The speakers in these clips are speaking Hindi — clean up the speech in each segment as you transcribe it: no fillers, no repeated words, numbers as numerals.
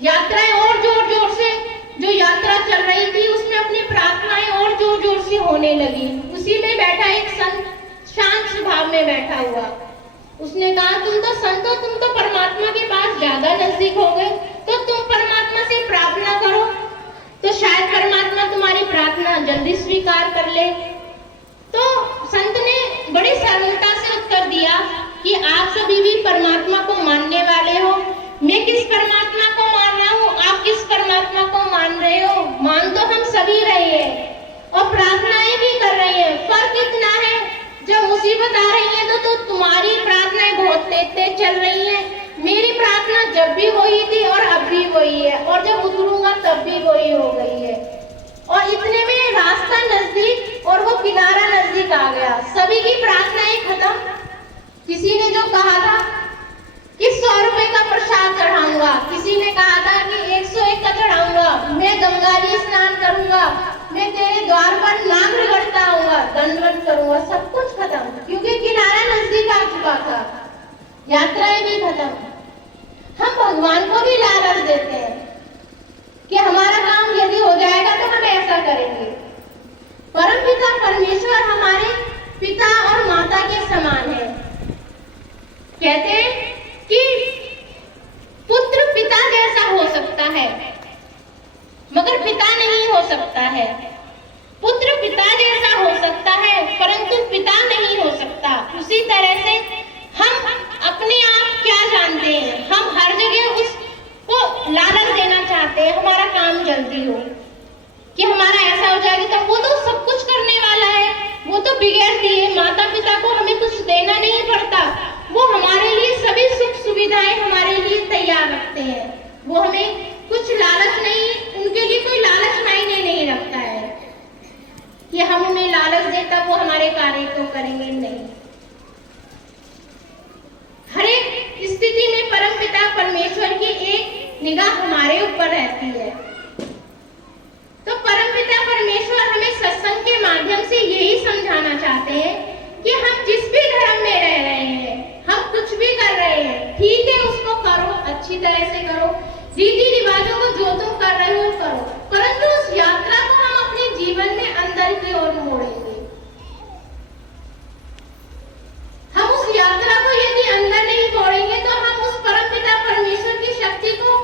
यात्राएं और जोर जोर से, जो यात्रा चल रही थी उसमें अपनी प्रार्थनाएं और जोर जोर से होने लगी। उसी में बैठा एक संत शांत स्वभाव में बैठा हुआ, उसने कहा तुम तो संत हो, तुम तो परमात्मा के पास ज्यादा नजदीक हो गए, तो तुम परमात्मा से प्रार्थना करो तो शायद परमात्मा तुम्हारी प्रार्थना जल्दी स्वीकार कर ले। तो संत ने बड़ी सरलता से उत्तर दिया कि आप सभी भी परमात्मा को मानने वाले हो, मैं किस परमात्मा को मान रहा हूँ, आप किस परमात्मा को मान रहे हो, मान तो हम सभी रहे हैं और प्रार्थनाएं भी कर रहे हैं। फर्क इतना है जब मुसीबत आ रही है तो तुम्हारी प्रार्थनाएं बहुत तेज तेज चल रही हैं, मेरी प्रार्थना जब भी वही थी और अब भी वही है, और जब उतरूंगा तब भी वही हो गई है। और इतने में रास्ता नजदीक और वो किनारा नजदीक आ गया। सभी की प्रार्थनाएं खत्म। किसी ने जो कहा था कि 100 रुपए का प्रसाद चढ़ाऊंगा, किसी ने कहा था कि 101 का चढ़ाऊंगा, मैं गंगाजी स्नान करूंगा, मैं तेरे द्वार पर नाम रगड़ता आऊंगा, दंडवत करूंगा, सब कुछ खत्म, क्योंकि किनारा नजदीक आ चुका था, यात्राएं भी खत्म। हम भगवान को भी लालच देते हैं कि हमारा काम यदि हो जाएगा तो हम ऐसा करेंगे। परम पिता परमेश्वर हमारे पिता और माता के समान है। कहते हैं कि पुत्र पिता जैसा हो सकता है मगर पिता नहीं हो सकता है, पुत्र पिता जैसा हो सकता है परंतु पिता नहीं हो सकता। उसी तरह से हम अपने आप क्या जानते हैं, हम हर जगह उसको लालच देना चाहते हैं, हमारा काम जल्दी हो, कि हमारा ऐसा हो जाएगा, तो वो तो सब कुछ करने वाला है, वो तो बगैर दिए माता पिता को हमें कुछ देना नहीं पड़ता, वो हमारे लिए सभी सुख सुविधाएं हमारे लिए तैयार रखते हैं, वो हमें कुछ लालच नहीं, उनके लिए कोई लालच मायने नहीं रखता है कि हम उन्हें लालच देता वो हमारे कार्य को करेंगे, नहीं। हर एक स्थिति में परम पिता परमेश्वर की एक निगाह हमारे ऊपर रहती है। तो परम पिता परमेश्वर हमें सत्संग के माध्यम से यही समझाना चाहते हैं कि हम जिस भी धर्म में रह रहे हैं, हम कुछ भी कर रहे हैं, ठीक है, उसको करो, अच्छी तरह से करो, रीति रिवाजों को जो तुम कर रहे हो करो, परंतु उस यात्रा को हम अपने जीवन में अंदर की ओर मोड़ेंगे। हम उस यात्रा को यदि अंदर नहीं मोड़ेंगे तो हम उस परम पिता परमेश्वर की शक्ति को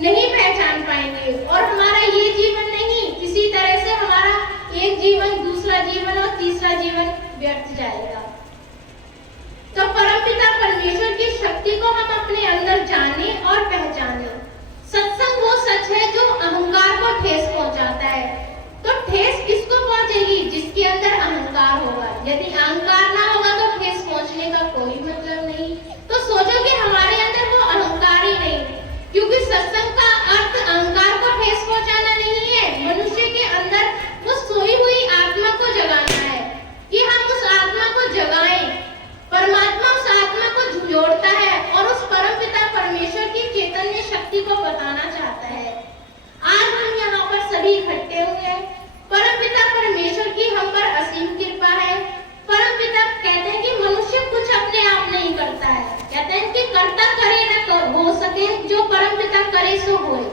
नहीं पहचान पाएंगे और हमारा ये जीवन नहीं, इसी तरह से हमारा एक जीवन, दूसरा जीवन और तीसरा जीवन व्यर्थ जाएगा। तो परम पिता परमेश्वर की शक्ति को हम अपने अंदर जाने और पहचाने। सत्संग वो सच है जो अहंकार को ठेस पहुंचाता है। तो ठेस किसको पहुंचेगी? जिसके अंदर अहंकार होगा। यदि अहंकार ना होगा तो ठेस पहुंचने का कोई मतलब नहीं। तो सोचो कि हमारे अंदर वो अहंकार ही नहीं, क्योंकि सत्संग का अर्थ अहंकार को ठेस पहुंचाना नहीं है, मनुष्य के अंदर वो सोई हुई आत्मा को जगाना है कि हम उस आत्मा को जगाएं। परमात्मा उस आत्मा को जोड़ता है और उस परम पिता परमेश्वर की चैतन्य शक्ति को बताना चाहता है। आज हम यहाँ पर सभी इकट्ठे हुए हैं, परम पिता परमेश्वर की हम पर असीम कृपा है। परम पिता कहते हैं कि मनुष्य कुछ अपने आप नहीं करता है, कहते हैं कि कर्ता करे न हो सके, जो परम पिता करे सो होए।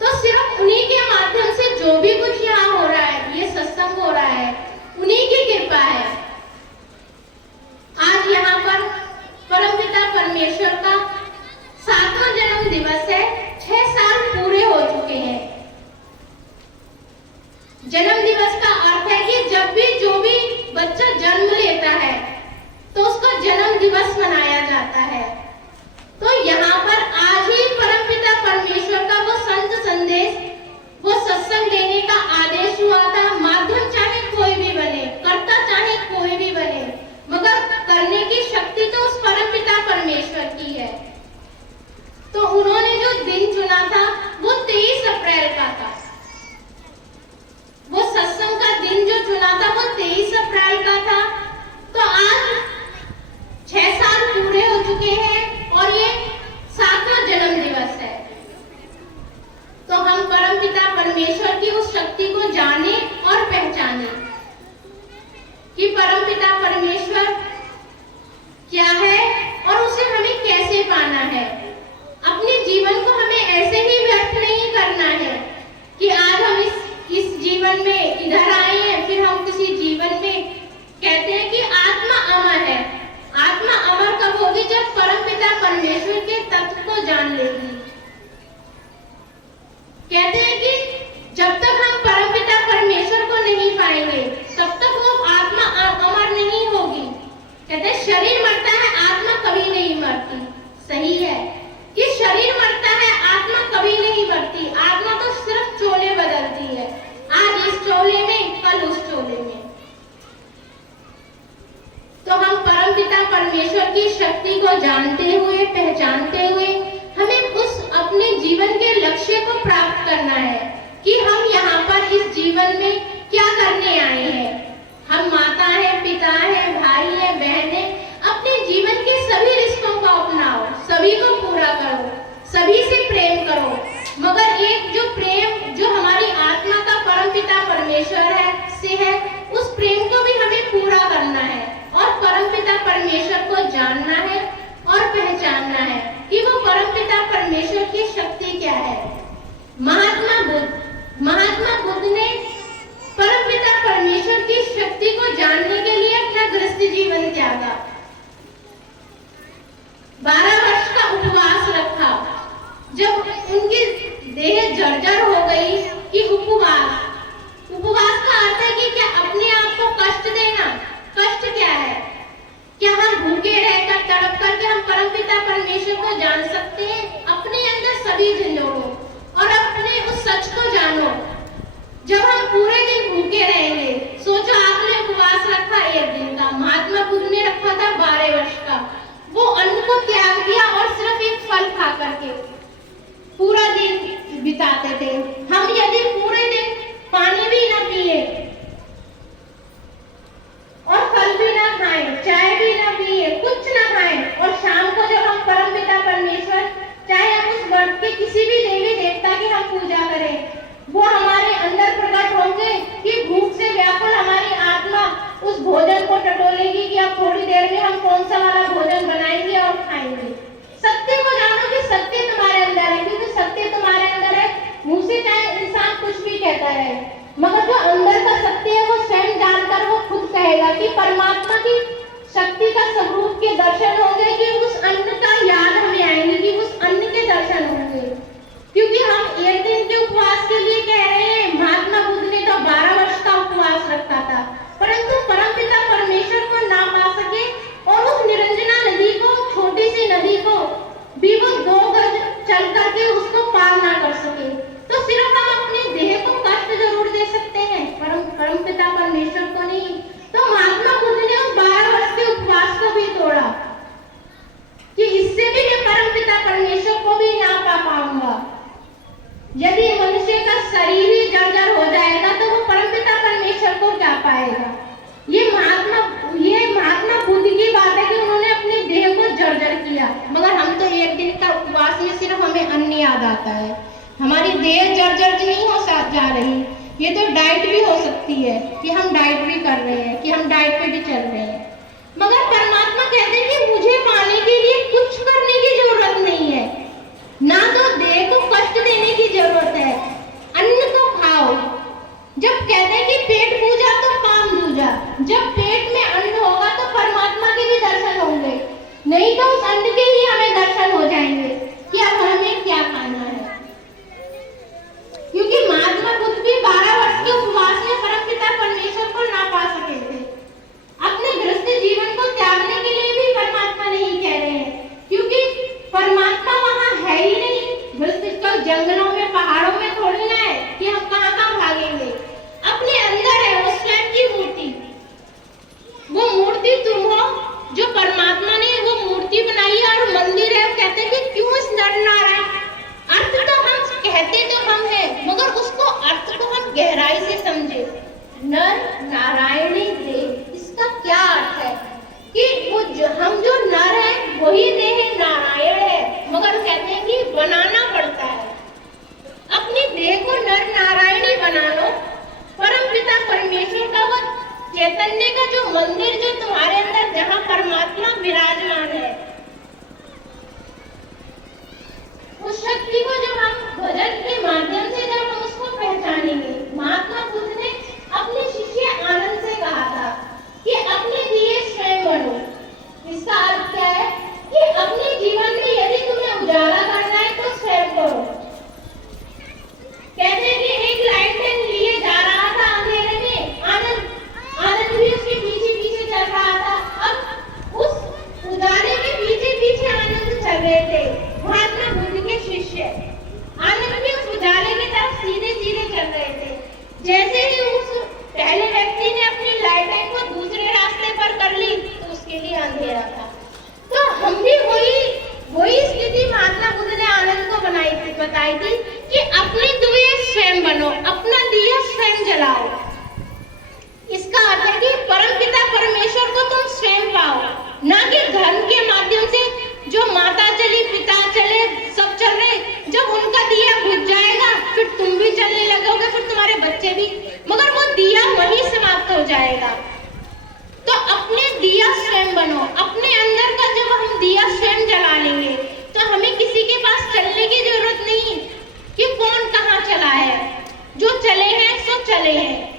तो सिर्फ उन्हीं के माध्यम से जो भी कुछ यहाँ हो रहा है, ये सत्संग हो रहा है, उन्हीं की कृपा है। आज यहाँ पर परम पिता परमेश्वर का 7वां जन्म दिवस है। 6 साल पूरे हो चुके हैं। जन्म दिवस का अर्थ है कि जब भी जो भी बच्चा जन्म लेता है तो उसका जन्म दिवस मनाया जाता है। तो यहाँ पर आज ही परम पिता परमेश्वर का वो संत संदेश, वो सत्संग देने का आदेश हुआ था। माध्यम चाहे कोई भी बने, कर्ता चाहे कोई भी बने, मगर करने की शक्ति तो उस परम पिता परमेश्वर की है। तो उन्होंने जो दिन चुना था वो 23 अप्रैल का था। वो सत्संग का दिन जो चुना था वो 23 अप्रैल का था। तो आज 6 साल पूरे हो चुके हैं और ये 7वां जन्म दिवस है। तो हम परम पिता परमेश्वर की उस शक्ति को जाने और पहचाने कि परम पिता परमेश्वर क्या है और उसे हमें कैसे पाना है। अपने जीवन को हमें ऐसे ही करो, मगर एक जो प्रेम जो हमारी आत्मा का परमपिता परमेश्वर है उस प्रेम को भी हमें पूरा करना है और परमपिता परमेश्वर को जानना है और पहचानना है कि वो परमपिता परमेश्वर की शक्ति क्या है। महात्मा बुद्ध ने परमपिता परमेश्वर की शक्ति को जानने के लिए अपना गृहस्थ जीवन त्यागा, 12 वर्ष का उपवास रखा। जब उनकी देह जर्जर हो गई कि उपवास का अर्थ है कि क्या अपने आप को कष्ट देना। कष्ट क्या है? क्या हम भूखे रहकर तड़प करके हम परमपिता परमेश्वर को जान सकते हैं? अपने अंदर सभी झंझोड़ो और अपने उस सच को जानो। जब हम पूरे दिन भूखे रहेंगे, सोचो आपने उपवास रखा 1 दिन का, महात्मा बुद्ध ने रखा था 12 वर्ष का। वो अन्न को त्याग दिया और सिर्फ एक फल खा करके पूरा दिन बिताते थे। हम यदि पूरे दिन पानी भी ना पिए और फल भी ना खाएं, चाय भी ना पिए, कुछ ना खाएं, और शाम को जब हम परमपिता परमेश्वर, चाहे हम उस वर्ग के किसी भी देवी देवता की हम पूजा करें, वो हमारे अंदर प्रकट होंगे कि भूख से व्याकुल हमारी आत्मा उस भोजन को टटोलेगी कि अब थोड़ी देर में हम कौन सा वाला भोजन बनाएंगे और खाएंगे। सत्य को जानो कि सत्य तुम्हारे अंदर है, क्योंकि सत्य तुम्हारे अंदर है। मुंह से चाहे इंसान कुछ भी कहता है, मगर जो अंदर का सत्य है वो स्वयं जानकर वो खुद कहेगा कि परमात्मा की शक्ति का स्वरूप के दर्शन होंगे, कि उस अन्न का याद हमें आएंगे, कि उस अन्न के दर्शन होंगे। क्योंकि हम 1 दिन के उपवास के लिए कह रहे हैं, महात्मा बुद्ध ने तो 12 वर्ष का उपवास रखा था, परंतु परमपिता परमेश्वर को ना पा सके और उस निरंजना नदी को, छोटी सी नदी को भी वो 2 गज चल करके उसको पार ना कर सके। तो सिर्फ हम अपने देह को कष्ट जरूर दे सकते हैं, परमपिता परमेश्वर को नहीं। तो महात्मा बुद्ध ने उस 12 वर्ष के उपवास को भी तोड़ा कि इससे भी मैं परमपिता परमेश्वर को भी ना पा पाऊंगा। यदि मनुष्य का शरीर ही जर्जर हो जाएगा तो वो परमपिता परमेश्वर को क्या पाएगा। ये महात्मा बुद्ध की बात है कि उन्होंने अपने देह को जर्जर किया, मगर हम तो 1 दिन का उपवास में सिर्फ हमें अन्न याद आता है, हमारी देह जर्जर नहीं हो जा रही। ये तो डाइट भी हो सकती है कि हम डाइट भी कर रहे हैं, कि हम डाइट पे भी चल रहे हैं, मगर परमात्मा कहते हैं कि मुझे पाने के लिए कुछ करने की जरूरत नहीं है, ना तो देह को कष्ट देने की जरूरत है, अन्न को खाओ। जब कहते हैं कि पेट पूजा तो काम दूजा, जब पेट में अन्न होगा तो परमात्मा के भी दर्शन होंगे, नहीं तो उस अन्न के ही हमें दर्शन हो जाएंगे कि अब हमें क्या खाना है। क्योंकि महात्मा बुद्ध भी 12 वर्ष के उपवास में परमपिता परमेश्वर को ना पा सके थे। अपने गृहस्थ जीवन को त्यागने के लिए भी परमात्मा नहीं कह रहे हैं, क्योंकि परमात्मा वहां है ही नहीं। गृहस्थ तो जंगलों में, पहाड़ों में थोड़ी ना है कि हम कहां भागेंगे। अपने अंदर है वो स्वयं की मूर्ति। वो मूर्ति तुम हो जो परमात्मा ने वो मूर्ति बनाई है और मंदिर है। कहते हैं कि क्यों इस नर नारायण, अर्थ तो हम कहते तो हम हैं, मगर उसको अर्थ को हम गहराई से समझे। नर नारायणी देह, इसका क्या अर्थ है कि हम जो नर है वही देह नारायण है, मगर कहते हैं कि बनाना पड़ता है। अपनी देह को नर नारायणी बना लो। परमपिता परमेश्वर का वो चैतन्य का जो मंदिर जो तुम्हारे अंदर, जहाँ परमात्मा विराजमान है, उस शक्ति को जब हम भजन के माध्यम से जब हम उसको पहचानेंगे। महात्मा बुद्ध ने अपने शिष्य आनंद से कहा था कि अपने दिए स्वयं बनो। इसका अर्थ क्या है कि अपने जीवन में यदि तुम्हें उजाला करना है तो स्वयं करो। कहते हैं कि एक लाइटमैन लिए जा रहा था अंधेरे में, आनंद भी उसके पीछे पीछे चल रहा था। अब उस उजाले के पीछे पीछे आनंद चल रहे थे। महात्मा बुद्ध के शिष्य आनंद भी उस उजाले की तरफ सीधे सीधे चल रहे थे। जैसे ही उस पहले व्यक्ति ने अपनी लाइटें को दूसरे रास्ते पर कर ली तो उसके लिए अंधेरा था। तो हम भी वही स्थिति महात्मा बुद्ध ने आनंद को बताई थी कि अपने दिए स्वयं बनो, अपना दिया स्वयं जलाओ। इसका अर्थ है कि परमपिता परमेश्वर को तुम स्वयं पाओ, ना कि धर्म के माध्यम से। जो माता चली, पिता चले, सब चल रहे, जब उनका चले हैं।